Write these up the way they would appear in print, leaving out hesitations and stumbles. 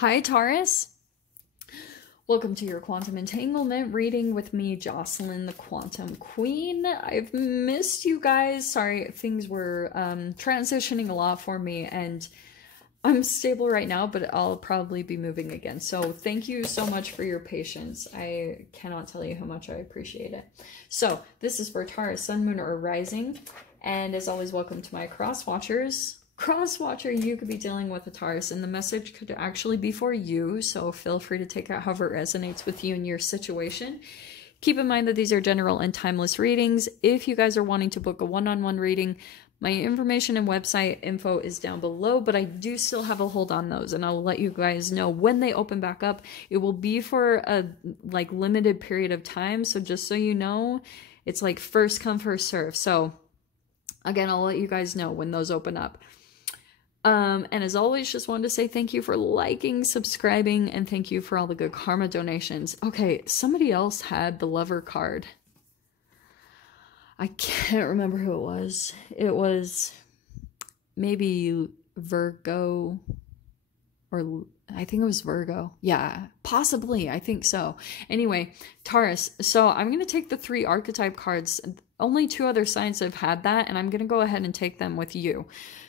Hi, Taurus. Welcome to your quantum entanglement reading with me, Jocelyn, the Quantum Queen. I've missed you guys. Sorry, things were transitioning a lot for me, and I'm stable right now, but I'll probably be moving again. So thank you so much for your patience. I cannot tell you how much I appreciate it. So this is for Taurus, Sun, Moon, or Rising. And as always, welcome to my cross watchers. Cross-watcher, you could be dealing with a Taurus, and the message could actually be for you, so feel free to take it however it resonates with you and your situation. Keep in mind that these are general and timeless readings. If you guys are wanting to book a one-on-one reading, my information and website info is down below, but I do still have a hold on those, and I'll let you guys know when they open back up. It will be for a limited period of time, so just so you know, it's like first come, first serve. So again, I'll let you guys know when those open up. And as always, just wanted to say thank you for liking, subscribing, and thank you for all the good karma donations. Okay, somebody else had the Lover card. I can't remember who it was. It was maybe Virgo, or I think it was Virgo. Yeah, possibly. I think so. Anyway, Taurus. So I'm going to take the 3 archetype cards. Only 2 other signs have had that, and I'm going to go ahead and take them with you.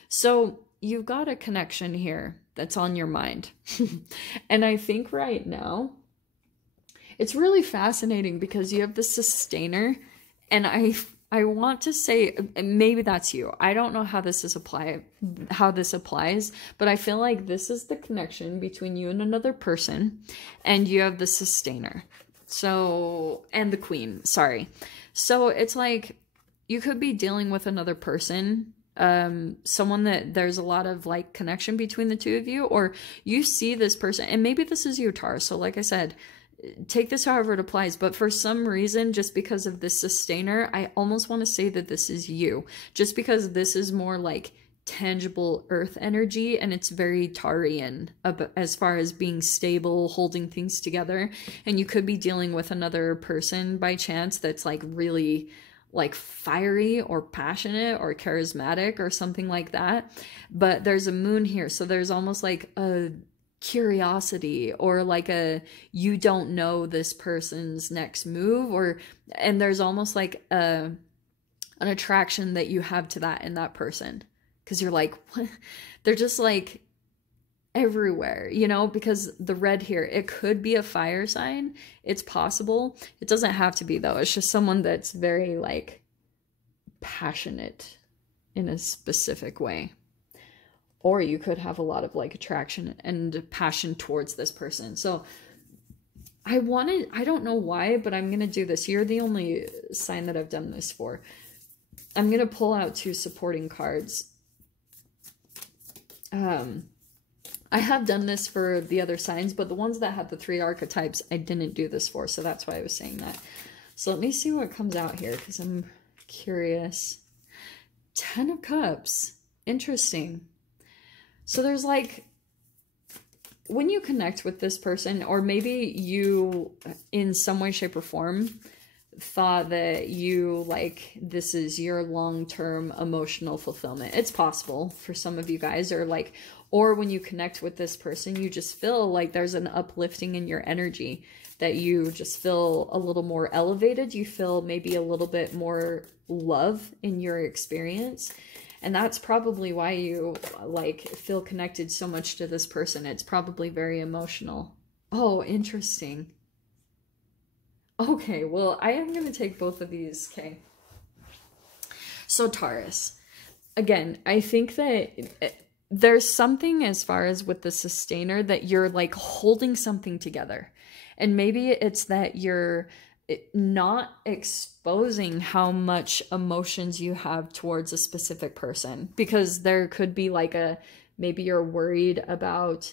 So you've got a connection here that's on your mind. And I think right now, it's really fascinating because you have the Sustainer, and I want to say, maybe that's you. I don't know how this applies, but I feel like this is the connection between you and another person, and you have the Sustainer. So, and the Queen, sorry. So it's like, you could be dealing with another person, someone that there's a lot of connection between the two of you, or you see this person, and maybe this is you, Taurus. So like I said, take this however it applies, but for some reason, just because of this Sustainer, I almost want to say that this is you, just because this is more tangible earth energy, and it's very Taurian as far as being stable, holding things together. And you could be dealing with another person by chance that's really fiery or passionate or charismatic or something like that. But there's a moon here, so there's almost a curiosity, or you don't know this person's next move, and there's almost an attraction that you have to that in that person, because you're what? They're just everywhere, because the red here, it could be a fire sign. It's possible. It doesn't have to be, though. It's just someone that's very passionate in a specific way. Or you could have a lot of attraction and passion towards this person. So I don't know why, but I'm going to do this. You're the only sign that I've done this for. I'm going to pull out 2 supporting cards. I have done this for the other signs, but the ones that have the 3 archetypes, I didn't do this for, so that's why I was saying that. So let me see what comes out here, because I'm curious. 10 of Cups. Interesting. So there's when you connect with this person, or maybe you, in some way, shape, or form, thought that you this is your long-term emotional fulfillment. It's possible for some of you guys, or when you connect with this person, you just feel there's an uplifting in your energy, that you just feel a little more elevated. You feel maybe a little bit more love in your experience. And that's probably why you feel connected so much to this person. It's probably very emotional. Oh, interesting. Okay, well, I am going to take both of these, okay? So Taurus, again, I think that there's something as far as with the Sustainer that you're holding something together. And maybe it's that you're not exposing how much emotions you have towards a specific person, because there could be maybe you're worried about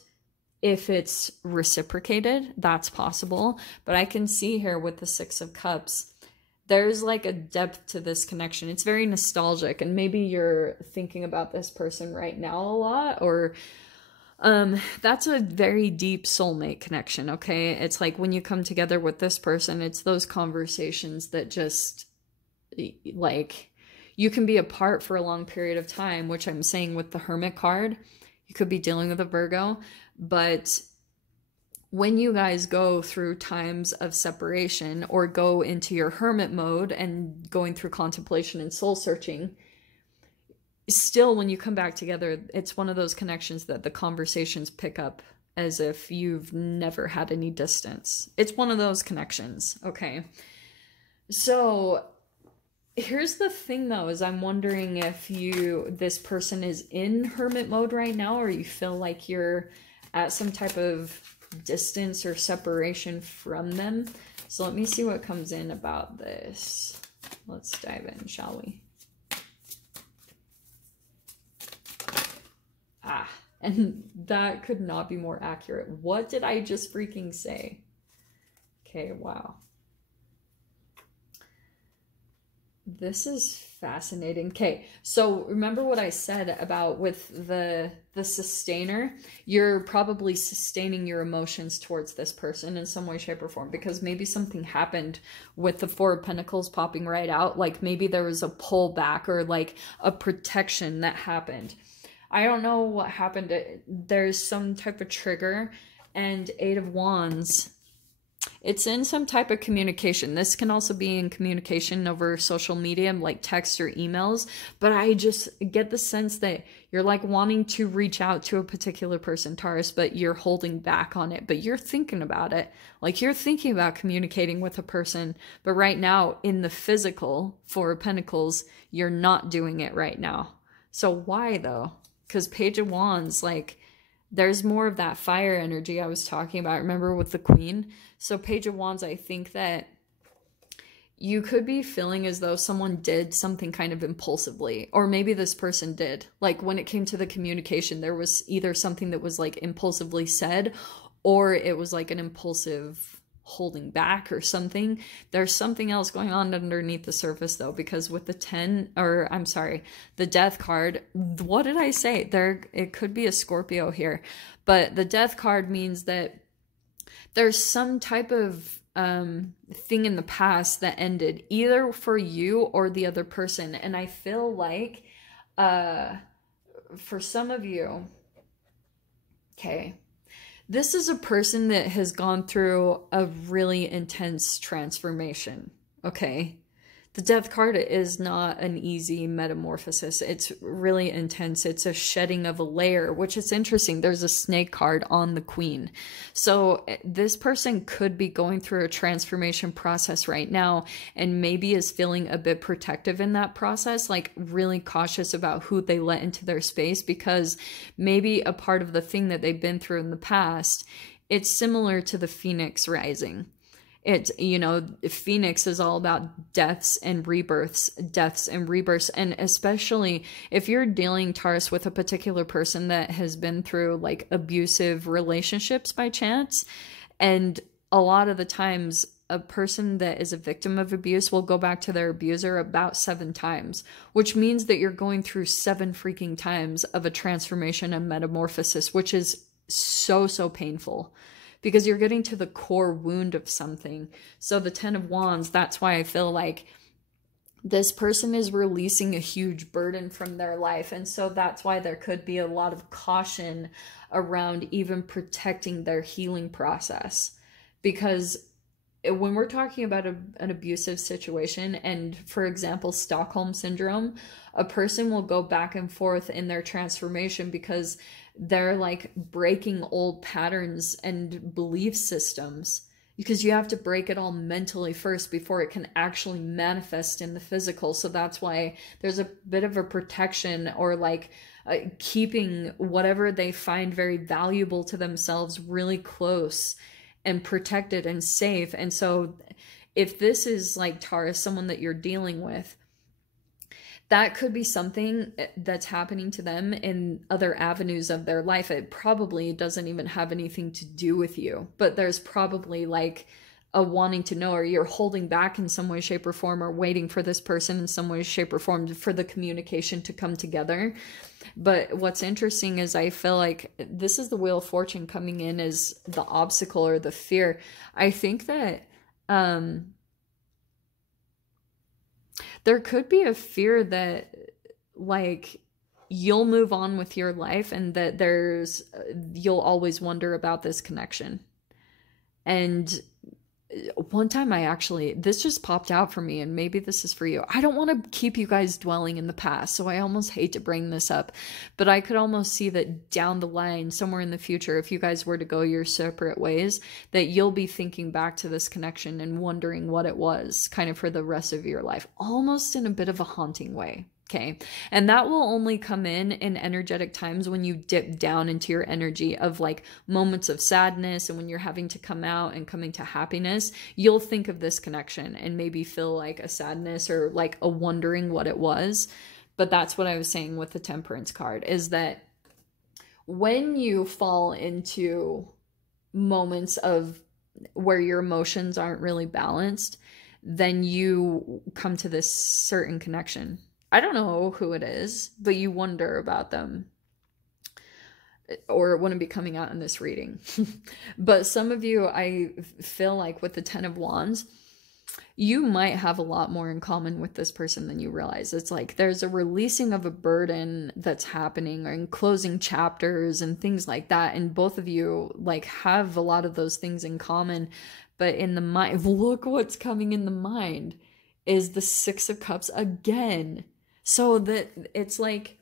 if it's reciprocated. That's possible. But I can see here with the 6 of Cups, there's a depth to this connection. It's very nostalgic, and maybe you're thinking about this person right now a lot, or that's a very deep soulmate connection, okay? It's when you come together with this person, it's those conversations that just, you can be apart for a long period of time, which I'm saying with the Hermit card. You could be dealing with a Virgo, but when you guys go through times of separation or go into your hermit mode and going through contemplation and soul searching, still when you come back together, it's one of those connections that the conversations pick up as if you've never had any distance. It's one of those connections, okay? So here's the thing though, is I'm wondering if this person is in hermit mode right now, or you feel like you're at some type of distance or separation from them. So let me see what comes in about this. Let's dive in, shall we? And that could not be more accurate. What did I just freaking say? Okay, wow. This is fascinating. Okay, so remember what I said about with the sustainer? You're probably sustaining your emotions towards this person in some way, shape, or form, because maybe something happened with the Four of Pentacles popping right out. Like maybe there was a pullback or like a protection that happened. I don't know what happened. There's some type of trigger, and Eight of Wands. It's in some type of communication. This can also be in communication over social media, like text or emails. But I just get the sense that you're like wanting to reach out to a particular person, Taurus, but you're holding back on it. But you're thinking about it. Like you're thinking about communicating with a person. But right now, in the physical, Four of Pentacles, you're not doing it right now. So why though? Because Page of Wands, like, there's more of that fire energy I was talking about. Remember with the Queen? So Page of Wands, I think that you could be feeling as though someone did something kind of impulsively. Or maybe this person did. Like, when it came to the communication, there was either something that was, like, impulsively said, or it was, like, an impulsive holding back or something. There's something else going on underneath the surface though, because with the Death card, what did I say? It could be a Scorpio here, but the Death card means that there's some type of thing in the past that ended either for you or the other person. And I feel like for some of you, okay, this is a person that has gone through a really intense transformation, okay? The Death card is not an easy metamorphosis. It's really intense. It's a shedding of a layer, which is interesting. There's a snake card on the Queen. So this person could be going through a transformation process right now and maybe is feeling a bit protective in that process, like really cautious about who they let into their space, because maybe a part of the thing that they've been through in the past, it's similar to the Phoenix rising. It's, Phoenix is all about deaths and rebirths. And especially if you're dealing, Taurus, with a particular person that has been through like abusive relationships by chance. And a lot of the times a person that is a victim of abuse will go back to their abuser about 7 times, which means that you're going through 7 freaking times of a transformation and metamorphosis, which is so painful. Because you're getting to the core wound of something. So the Ten of Wands, that's why I feel like this person is releasing a huge burden from their life. And so that's why there could be a lot of caution around even protecting their healing process. Because when we're talking about an abusive situation, and for example, Stockholm Syndrome, a person will go back and forth in their transformation because they're like breaking old patterns and belief systems, because you have to break it all mentally first before it can actually manifest in the physical. So that's why there's a bit of a protection, or like keeping whatever they find very valuable to themselves really close and protected and safe. And so if this is like Taurus, someone that you're dealing with, that could be something that's happening to them in other avenues of their life. It probably doesn't even have anything to do with you, but there's probably like a wanting to know, or you're holding back in some way, shape, or form, or waiting for this person in some way, shape, or form for the communication to come together. But what's interesting is I feel like this is the Wheel of Fortune coming in as the obstacle or the fear. I think that there could be a fear that like you'll move on with your life and that you'll always wonder about this connection. And one time this just popped out for me, and maybe this is for you. I don't want to keep you guys dwelling in the past, so I almost hate to bring this up, but I could almost see that down the line, somewhere in the future, if you guys were to go your separate ways, that you'll be thinking back to this connection and wondering what it was kind of for the rest of your life, almost in a bit of a haunting way. Okay. And that will only come in energetic times when you dip down into your energy of like moments of sadness, and when you're having to come out and coming to happiness, you'll think of this connection and maybe feel like a sadness or like a wondering what it was. But that's what I was saying with the Temperance card, is that when you fall into moments of where your emotions aren't really balanced, then you come to this certain connection. I don't know who it is, but you wonder about them, or it wouldn't be coming out in this reading. But some of you, I feel like with the 10 of Wands, you might have a lot more in common with this person than you realize. It's like there's a releasing of a burden that's happening, or in closing chapters and things like that. And both of you like have a lot of those things in common. But in the mind, look what's coming in the mind is the 6 of Cups again. So that it's like,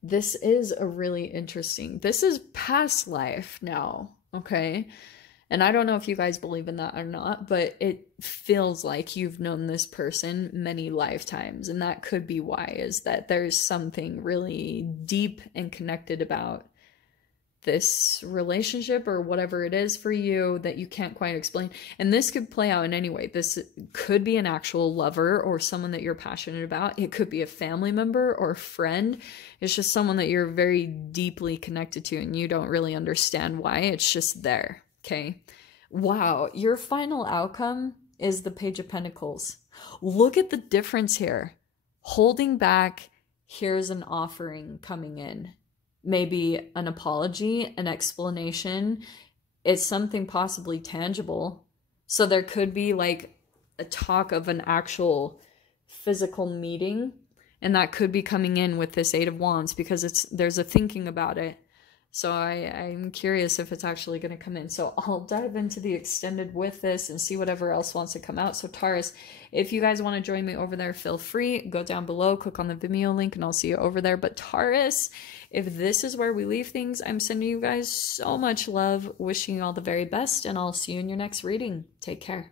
this is a really interesting, this is past life now, okay? And I don't know if you guys believe in that or not, but it feels like you've known this person many lifetimes. And that could be why, is that there's something really deep and connected about this relationship or whatever it is for you that you can't quite explain. And this could play out in any way. This could be an actual lover or someone that you're passionate about. It could be a family member or friend. It's just someone that you're very deeply connected to and you don't really understand why. It's just there. Okay. Wow. Your final outcome is the Page of Pentacles. Look at the difference here. Holding back, here's an offering coming in. Maybe an apology, an explanation. It's something possibly tangible. So there could be like a talk of an actual physical meeting, and that could be coming in with this 8 of Wands, because there's a thinking about it. So I'm curious if it's actually going to come in. So I'll dive into the extended with this and see whatever else wants to come out. So Taurus, if you guys want to join me over there, feel free. Go down below, click on the Vimeo link, and I'll see you over there. But Taurus, if this is where we leave things, I'm sending you guys so much love, wishing you all the very best, and I'll see you in your next reading. Take care.